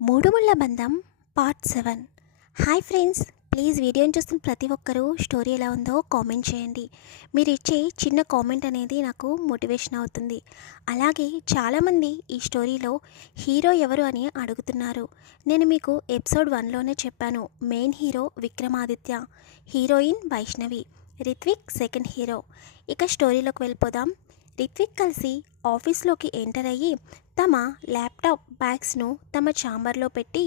మూడు ముళ్ళ బంధం పార్ట్ 7. హాయ్ ఫ్రెండ్స్, ప్లీజ్ వీడియోని చూస్తున్న ప్రతి ఒక్కరూ స్టోరీ ఎలా ఉందో కామెంట్ చేయండి. మీరు ఇచ్చే చిన్న కామెంట్ అనేది నాకు మోటివేషన్ అవుతుంది. అలాగే చాలామంది ఈ స్టోరీలో హీరో ఎవరు అని అడుగుతున్నారు. నేను మీకు ఎపిసోడ్ 1లోనే చెప్పాను. Main hero Vikramaditya, heroine Vaishnavi, Ritvik second hero. ఇక స్టోరీలోకి వెళ్ళిపోదాం. రిత్విక్ కలిసి ఆఫీస్లోకి ఎంటర్ అయ్యి తమ ల్యాప్టాప్ బ్యాగ్స్ను తమ ఛాంబర్లో పెట్టి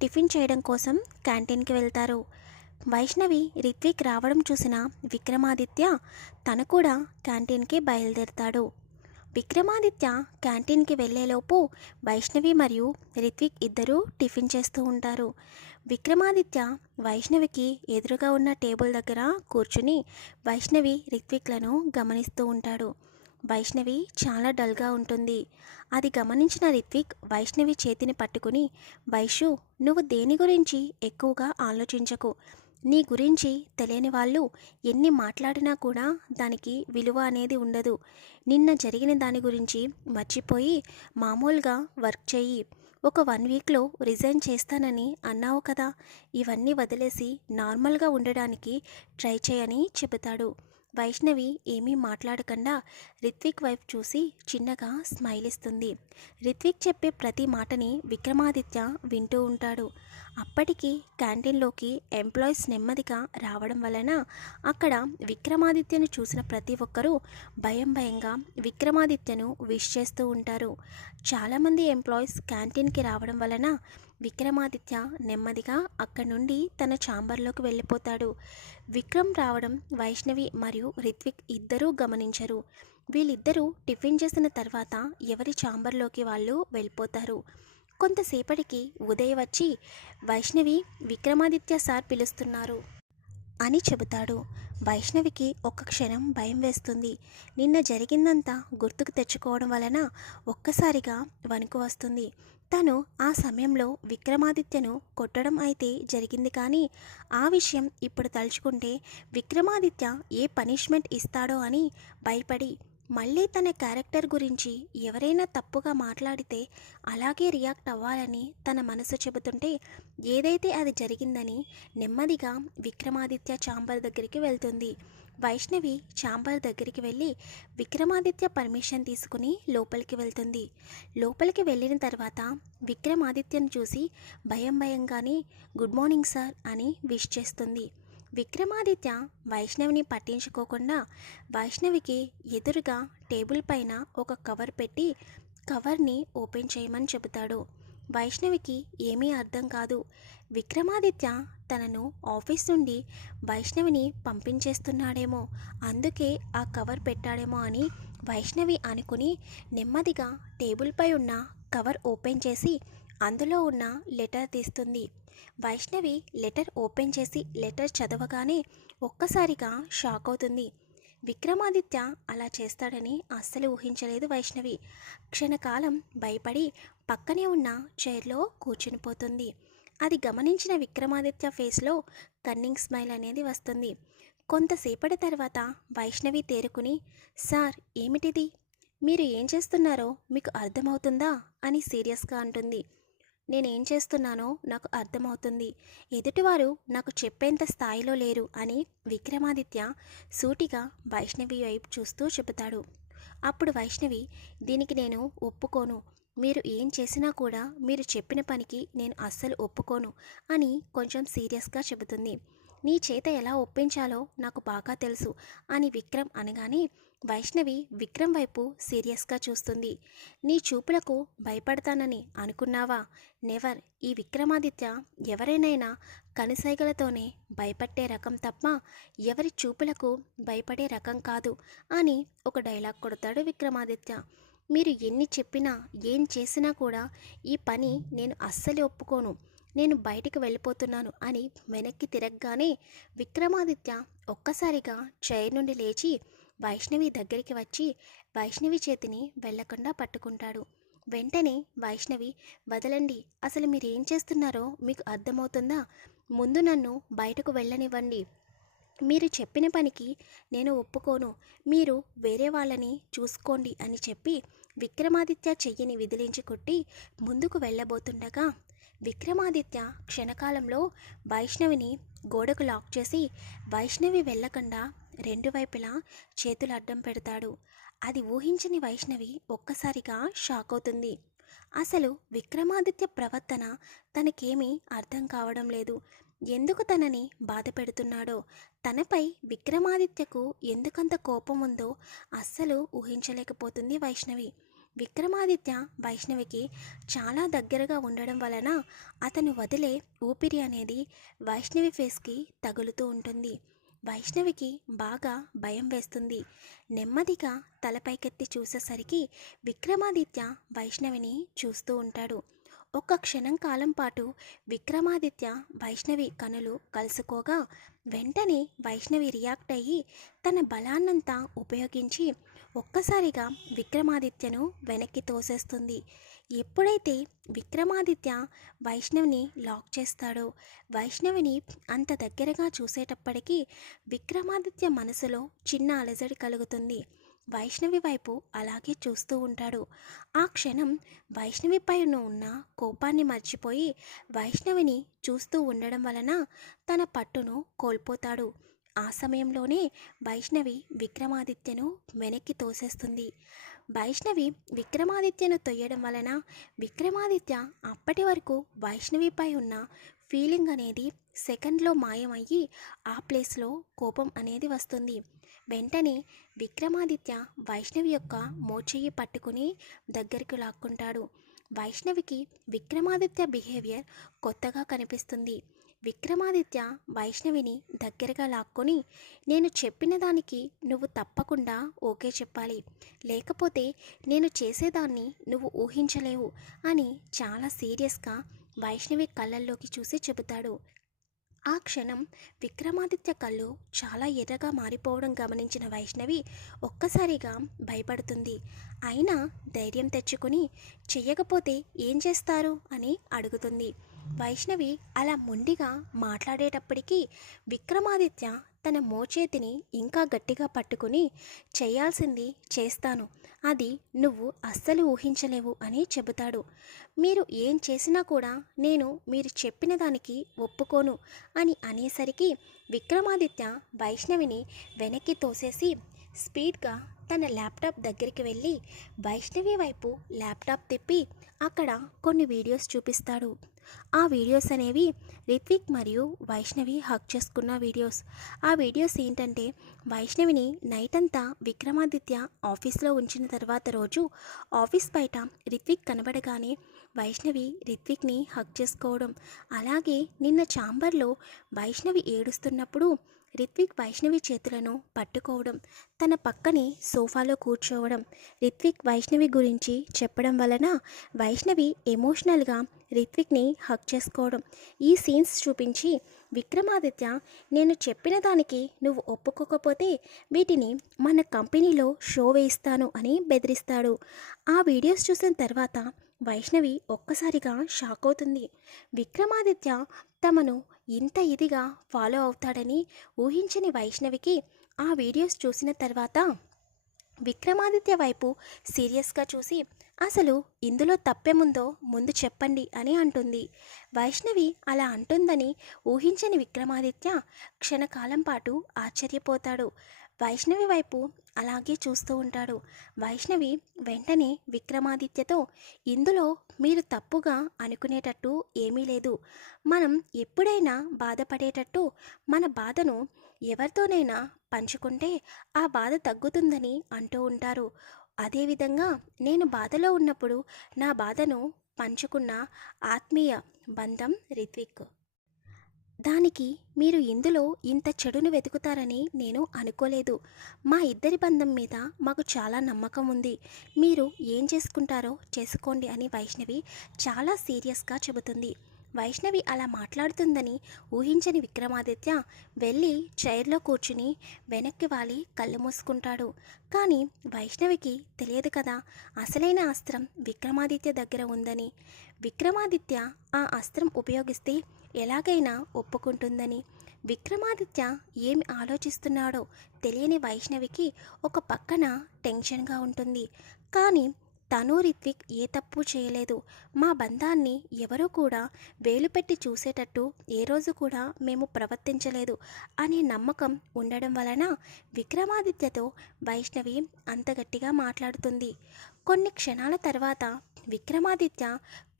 టిఫిన్ చేయడం కోసం క్యాంటీన్కి వెళ్తారు. వైష్ణవి రిత్విక్ రావడం చూసిన విక్రమాదిత్య తను కూడా క్యాంటీన్కి బయలుదేరుతాడు. విక్రమాదిత్య క్యాంటీన్కి వెళ్ళేలోపు వైష్ణవి మరియు రిత్విక్ ఇద్దరూ టిఫిన్ చేస్తూ ఉంటారు. విక్రమాదిత్య వైష్ణవికి ఎదురుగా ఉన్న టేబుల్ దగ్గర కూర్చుని వైష్ణవి రిత్విక్లను గమనిస్తూ ఉంటాడు. వైష్ణవి చాలా డల్గా ఉంటుంది. అది గమనించిన రిత్విక్ వైష్ణవి చేతిని పట్టుకుని, వైషు, నువ్వు దేని గురించి ఎక్కువగా ఆలోచించకు. నీ గురించి తెలియని వాళ్ళు ఎన్ని మాట్లాడినా కూడా దానికి విలువ అనేది ఉండదు. నిన్న జరిగిన దాని గురించి మర్చిపోయి మామూలుగా వర్క్ చెయ్యి. ఒక 1 వీక్లో రిజైన్ చేస్తానని అన్నావు కదా, ఇవన్నీ వదిలేసి నార్మల్గా ఉండడానికి ట్రై చేయని చెబుతాడు. వైష్ణవి ఏమీ మాట్లాడకుండా రిత్విక్ వైపు చూసి చిన్నగా స్మైల్ ఇస్తుంది. రిత్విక్ చెప్పే ప్రతి మాటని విక్రమాదిత్య వింటూ ఉంటాడు. అప్పటికి క్యాంటీన్లోకి ఎంప్లాయీస్ నెమ్మదిగా రావడం వలన అక్కడ విక్రమాదిత్యను చూసిన ప్రతి ఒక్కరూ భయంగా విక్రమాదిత్యను విష్ చేస్తూ ఉంటారు. చాలామంది ఎంప్లాయీస్ క్యాంటీన్కి రావడం వలన విక్రమాదిత్య నెమ్మదిగా అక్కడి నుండి తన ఛాంబర్లోకి వెళ్ళిపోతాడు. విక్రమ్ రావడం వైష్ణవి మరియు రిత్విక్ ఇద్దరూ గమనించరు. వీళ్ళిద్దరూ టిఫిన్ చేసిన తర్వాత ఎవరి ఛాంబర్లోకి వాళ్ళు వెళ్ళిపోతారు. కొంతసేపటికి ఉదయ్ వచ్చి, వైష్ణవి, విక్రమాదిత్య సార్ పిలుస్తున్నారు అని చెబుతాడు. వైష్ణవికి ఒక్క క్షణం భయం వేస్తుంది. నిన్న జరిగిందంతా గుర్తుకు తెచ్చుకోవడం వలన ఒక్కసారిగా వణుకు వస్తుంది. తను ఆ సమయంలో విక్రమాదిత్యను కొట్టడం అయితే జరిగింది, కానీ ఆ విషయం ఇప్పుడు తలుచుకుంటే విక్రమాదిత్య ఏ పనిష్మెంట్ ఇస్తాడో అని భయపడి మళ్ళీ తన క్యారెక్టర్ గురించి ఎవరైనా తప్పుగా మాట్లాడితే అలాగే రియాక్ట్ అవ్వాలని తన మనసు చెబుతుంటే ఏదైతే అది జరిగిందని నెమ్మదిగా విక్రమాదిత్య ఛాంబర్ దగ్గరికి వెళ్తుంది. వైష్ణవి ఛాంబర్ దగ్గరికి వెళ్ళి విక్రమాదిత్య పర్మిషన్ తీసుకుని లోపలికి వెళ్తుంది. లోపలికి వెళ్ళిన తర్వాత విక్రమాదిత్యను చూసి భయంగానే గుడ్ మార్నింగ్ సార్ అని విష్ చేస్తుంది. విక్రమాదిత్య వైష్ణవిని పట్టించుకోకుండా వైష్ణవికి ఎదురుగా టేబుల్ పైన ఒక కవర్ పెట్టి కవర్ని ఓపెన్ చేయమని చెబుతాడు. వైష్ణవికి ఏమీ అర్థం కాదు. విక్రమాదిత్య తనను ఆఫీస్ నుండి వైష్ణవిని పంపించేస్తున్నాడేమో, అందుకే ఆ కవర్ పెట్టాడేమో అని వైష్ణవి అనుకుని నెమ్మదిగా టేబుల్పై ఉన్న కవర్ ఓపెన్ చేసి అందులో ఉన్న లెటర్ తీస్తుంది. వైష్ణవి లెటర్ ఓపెన్ చేసి లెటర్ చదవగానే ఒక్కసారిగా షాక్ అవుతుంది. విక్రమాదిత్య అలా చేస్తాడని అస్సలు ఊహించలేదు వైష్ణవి. క్షణకాలం భయపడి పక్కనే ఉన్న చైర్లో కూర్చునిపోతుంది. అది గమనించిన విక్రమాదిత్య ఫేస్లో కన్నింగ్ స్మైల్ అనేది వస్తుంది. కొంతసేపటి తర్వాత వైష్ణవి తేరుకుని, సార్, ఏమిటిది? మీరు ఏం చేస్తున్నారో మీకు అర్థమవుతుందా అని సీరియస్గా అంటుంది. నేనేం చేస్తున్నానో నాకు అర్థమవుతుంది. ఎదుటివారు నాకు చెప్పేంత స్థాయిలో లేరు అని విక్రమాదిత్య సూటిగా వైష్ణవి వైపు చూస్తూ చెబుతాడు. అప్పుడు వైష్ణవి, దీనికి నేను ఒప్పుకోను. మీరు ఏం చేసినా కూడా మీరు చెప్పిన పనికి నేను అస్సలు ఒప్పుకోను అని కొంచెం సీరియస్గా చెబుతుంది. నీ చేత ఎలా ఒప్పించాలో నాకు బాగా తెలుసు అని విక్రమ్ అనగానే వైష్ణవి విక్రమ్ వైపు సీరియస్గా చూస్తుంది. నీ చూపులకు భయపడతానని అనుకున్నావా? నెవర్. ఈ విక్రమాదిత్య ఎవరైనా కనుసైగలతోనే భయపట్టే రకం తప్ప ఎవరి చూపులకు భయపడే రకం కాదు అని ఒక డైలాగ్ కొడతాడు విక్రమాదిత్య. మీరు ఎన్ని చెప్పినా ఏం చేసినా కూడా ఈ పని నేను అస్సలు ఒప్పుకోను, నేను బయటికి వెళ్ళిపోతున్నాను అని వెనక్కి తిరగగానే విక్రమాదిత్య ఒక్కసారిగా చైర్ నుండి లేచి వైష్ణవి దగ్గరికి వచ్చి వైష్ణవి చేతిని వెళ్లకుండా పట్టుకుంటాడు. వెంటనే వైష్ణవి, వదలండి, అసలు మీరేం చేస్తున్నారో మీకు అర్థమవుతుందా? ముందు నన్ను బయటకు వెళ్ళనివ్వండి. మీరు చెప్పిన పనికి నేను ఒప్పుకోను, మీరు వేరే వాళ్ళని చూసుకోండి అని చెప్పి విక్రమాదిత్య చెయ్యిని విదిలించి కొట్టి ముందుకు వెళ్ళబోతుండగా విక్రమాదిత్య క్షణకాలంలో వైష్ణవిని గోడకు లాక్ చేసి వైష్ణవి వెళ్ళకుండా రెండు వైపులా చేతులు అడ్డం పెడతాడు. అది ఊహించని వైష్ణవి ఒక్కసారిగా షాక్ అవుతుంది. అసలు విక్రమాదిత్య ప్రవర్తన తనకేమీ అర్థం కావడం లేదు. ఎందుకు తనని బాధ పెడుతున్నాడో, తనపై విక్రమాదిత్యకు ఎందుకంత కోపం ఉందో అస్సలు ఊహించలేకపోతుంది వైష్ణవి. విక్రమాదిత్య వైష్ణవికి చాలా దగ్గరగా ఉండడం వలన అతను వదిలే ఊపిరి అనేది వైష్ణవి ఫేస్కి తగులుతూ ఉంటుంది. వైష్ణవికి బాగా భయం వేస్తుంది. నెమ్మదిగా తలపైకెత్తి చూసేసరికి విక్రమాదిత్య వైష్ణవిని చూస్తూ ఉంటాడు. ఒక్క క్షణం కాలం పాటు విక్రమాదిత్య వైష్ణవి కనులు కలుసుకోగా వెంటనే వైష్ణవి రియాక్ట్ అయ్యి తన బలాన్నంతా ఉపయోగించి ఒక్కసారిగా విక్రమాదిత్యను వెనక్కి తోసేస్తుంది. ఎప్పుడైతే విక్రమాదిత్య వైష్ణవిని లాక్ చేస్తాడో, వైష్ణవిని అంత దగ్గరగా చూసేటప్పటికీ విక్రమాదిత్య మనసులో చిన్న అలజడి కలుగుతుంది. వైష్ణవి వైపు అలాగే చూస్తూ ఉంటాడు. ఆ క్షణం వైష్ణవిపై ఉన్న కోపాన్ని మర్చిపోయి వైష్ణవిని చూస్తూ ఉండడం వలన తన పట్టును కోల్పోతాడు. ఆ సమయంలోనే వైష్ణవి విక్రమాదిత్యను వెనక్కి తోసేస్తుంది. వైష్ణవి విక్రమాదిత్యను తొయ్యడం వలన విక్రమాదిత్య అప్పటి వరకు వైష్ణవిపై ఉన్న ఫీలింగ్ అనేది సెకండ్లో మాయమయ్యి ఆ ప్లేస్లో కోపం అనేది వస్తుంది. వెంటనే విక్రమాదిత్య వైష్ణవి యొక్క మోచెయ్యి పట్టుకుని దగ్గరికి లాక్కుంటాడు. వైష్ణవికి విక్రమాదిత్య బిహేవియర్ కొత్తగా కనిపిస్తుంది. విక్రమాదిత్య వైష్ణవిని దగ్గరగా లాక్కొని, నేను చెప్పిన దానికి నువ్వు తప్పకుండా ఓకే చెప్పాలి, లేకపోతే నేను చేసేదాన్ని నువ్వు ఊహించలేవు అని చాలా సీరియస్గా వైష్ణవి కళ్ళల్లోకి చూసి చెబుతాడు. ఆ క్షణం విక్రమాదిత్య కళ్ళు చాలా ఎర్రగా మారిపోవడం గమనించిన వైష్ణవి ఒక్కసారిగా భయపడుతుంది. అయినా ధైర్యం తెచ్చుకొని చెయ్యకపోతే ఏం చేస్తారు అని అడుగుతుంది. వైష్ణవి అలా మొండిగా మాట్లాడేటప్పటికీ విక్రమాదిత్య తన మోచేతిని ఇంకా గట్టిగా పట్టుకుని చేయాల్సింది చేస్తాను, అది నువ్వు అస్సలు ఊహించలేవు అని చెబుతాడు. మీరు ఏం చేసినా కూడా నేను మీరు చెప్పిన దానికి ఒప్పుకోను అని అనేసరికి విక్రమాదిత్య వైష్ణవిని వెనక్కి తోసేసి స్పీడ్గా తన ల్యాప్టాప్ దగ్గరికి వెళ్ళి వైష్ణవి వైపు ల్యాప్టాప్ తిప్పి అక్కడ కొన్ని వీడియోస్ చూపిస్తాడు. ఆ వీడియోస్ అనేవి రిత్విక్ మరియు వైష్ణవి హక్ చేసుకున్న వీడియోస్. ఆ వీడియోస్ ఏంటంటే, వైష్ణవిని నైట్ అంతా విక్రమాదిత్య ఆఫీస్లో ఉంచిన తర్వాత రోజు ఆఫీస్ బయట రిత్విక్ కనబడగానే వైష్ణవి రిత్విక్ని హక్ చేసుకోవడం, అలాగే నిన్న ఛాంబర్లో వైష్ణవి ఏడుస్తున్నప్పుడు రిత్విక్ వైష్ణవి చేతులను పట్టుకోవడం, తన పక్కనే సోఫాలో కూర్చోవడం, రిత్విక్ వైష్ణవి గురించి చెప్పడం వలన వైష్ణవి ఎమోషనల్గా రిత్విక్ని హక్ చేసుకోవడం, ఈ సీన్స్ చూపించి విక్రమాదిత్య నేను చెప్పిన దానికి నువ్వు ఒప్పుకోకపోతే వీటిని మన కంపెనీలో షో వేయిస్తాను అని బెదిరిస్తాడు. ఆ వీడియోస్ చూసిన తర్వాత వైష్ణవి ఒక్కసారిగా షాక్ అవుతుంది. విక్రమాదిత్య తమను ఇంత ఇదిగా ఫాలో అవుతాడని ఊహించని వైష్ణవికి ఆ వీడియోస్ చూసిన తర్వాత విక్రమాదిత్య వైపు సీరియస్గా చూసి అసలు ఇందులో తప్పేముందో ముందు చెప్పండి అని అంటుంది. వైష్ణవి అలా అంటుందని ఊహించని విక్రమాదిత్య క్షణకాలం పాటు ఆశ్చర్యపోతాడు. వైష్ణవి వైపు అలాగే చూస్తూ ఉంటాడు. వైష్ణవి వెంటనే విక్రమాదిత్యతో, ఇందులో మీరు తప్పుగా అనుకునేటట్టు ఏమీ లేదు, మనం ఎప్పుడైనా బాధపడేటట్టు మన బాధను ఎవరితోనైనా పంచుకుంటే ఆ బాధ తగ్గుతుందని అంటూ ఉంటారు. అదేవిధంగా నేను బాధలో ఉన్నప్పుడు నా బాధను పంచుకున్న ఆత్మీయ బంధం రిత్విక్. దానికి మీరు ఇందులో ఇంత చెడును వెతుకుతారని నేను అనుకోలేదు. మా ఇద్దరి బంధం మీద మాకు చాలా నమ్మకం ఉంది, మీరు ఏం చేసుకుంటారో చేసుకోండి అని వైష్ణవి చాలా సీరియస్గా చెబుతుంది. వైష్ణవి అలా మాట్లాడుతుందని ఊహించని విక్రమాదిత్య వెళ్ళి చైర్లో కూర్చుని వెనక్కి వాలి కళ్ళు మూసుకుంటాడు. కానీ వైష్ణవికి తెలియదు కదా, అసలైన అస్త్రం విక్రమాదిత్య దగ్గర ఉందని. విక్రమాదిత్య ఆ అస్త్రం ఉపయోగిస్తే ఎలాగైనా ఒప్పుకుంటుందని. విక్రమాదిత్య ఏమి ఆలోచిస్తున్నాడో తెలియని వైష్ణవికి ఒక పక్కన టెన్షన్గా ఉంటుంది. కానీ తను రిత్విక్ ఏ తప్పు చేయలేదు. మా బంధాన్ని ఎవరూ కూడా వేలు పెట్టి చూసేటట్టు ఏ రోజు కూడా మేము ప్రవర్తించలేదు అనే నమ్మకం ఉండడం వలన విక్రమాదిత్యతో వైష్ణవి అంత గట్టిగా మాట్లాడుతుంది. కొన్ని క్షణాల తర్వాత విక్రమాదిత్య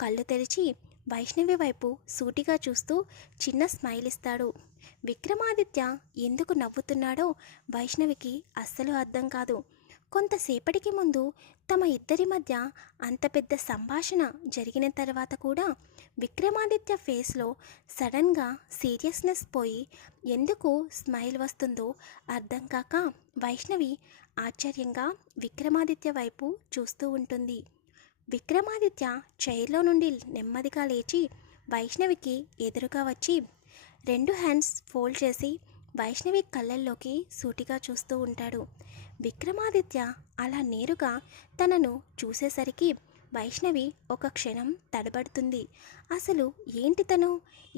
కళ్ళు తెరిచి వైష్ణవి వైపు సూటిగా చూస్తూ చిన్న స్మైల్ ఇస్తాడు. విక్రమాదిత్య ఎందుకు నవ్వుతున్నాడో వైష్ణవికి అస్సలు అర్థం కాదు. కొంతసేపటికి ముందు తమ ఇద్దరి మధ్య అంత పెద్ద సంభాషణ జరిగిన తర్వాత కూడా విక్రమాదిత్య ఫేస్లో సడన్గా సీరియస్నెస్ పోయి ఎందుకు స్మైల్ వస్తుందో అర్థం కాక వైష్ణవి ఆశ్చర్యంగా విక్రమాదిత్య వైపు చూస్తూ ఉంటుంది. విక్రమాదిత్య చైర్లో నుండి నెమ్మదిగా లేచి వైష్ణవికి ఎదురుగా వచ్చి 2 హ్యాండ్స్ ఫోల్డ్ చేసి వైష్ణవి కళ్ళల్లోకి సూటిగా చూస్తూ ఉంటాడు. విక్రమాదిత్య అలా నేరుగా తనను చూసేసరికి వైష్ణవి ఒక క్షణం తడబడుతుంది. అసలు ఏంటి తను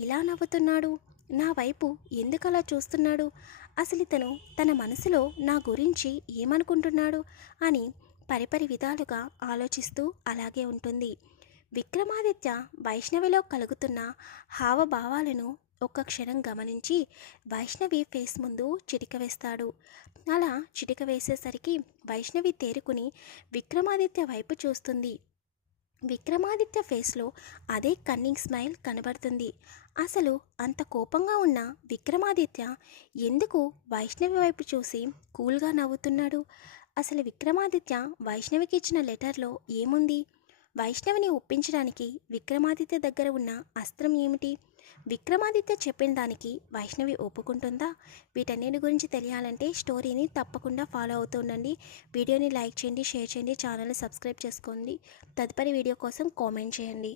ఇలా నవ్వుతున్నాడు? నా వైపు ఎందుకలా చూస్తున్నాడు? అసలు ఇతను తన మనసులో నా గురించి ఏమనుకుంటున్నాడు అని పరిపరి విధాలుగా ఆలోచిస్తూ అలాగే ఉంటుంది. విక్రమాదిత్య వైష్ణవిలో కలుగుతున్న హావభావాలను ఒక్క క్షణం గమనించి వైష్ణవి ఫేస్ ముందు చిటిక వేస్తాడు. అలా చిటిక వేసేసరికి వైష్ణవి తేరుకుని విక్రమాదిత్య వైపు చూస్తుంది. విక్రమాదిత్య ఫేస్లో అదే కన్నింగ్ స్మైల్ కనబడుతుంది. అసలు అంత కోపంగా ఉన్న విక్రమాదిత్య ఎందుకు వైష్ణవి వైపు చూసి కూల్గా నవ్వుతున్నాడు? అసలు విక్రమాదిత్య వైష్ణవికి ఇచ్చిన లెటర్లో ఏముంది? వైష్ణవిని ఒప్పించడానికి విక్రమాదిత్య దగ్గర ఉన్న అస్త్రం ఏమిటి? విక్రమాదిత్య చెప్పిన దానికి వైష్ణవి ఒప్పుకుంటుందా? వీటన్నిటి గురించి తెలియాలంటే స్టోరీని తప్పకుండా ఫాలో అవుతూ ఉండండి. వీడియోని లైక్ చేయండి, షేర్ చేయండి, ఛానల్ని సబ్స్క్రైబ్ చేసుకోండి. తదుపరి వీడియో కోసం కామెంట్ చేయండి.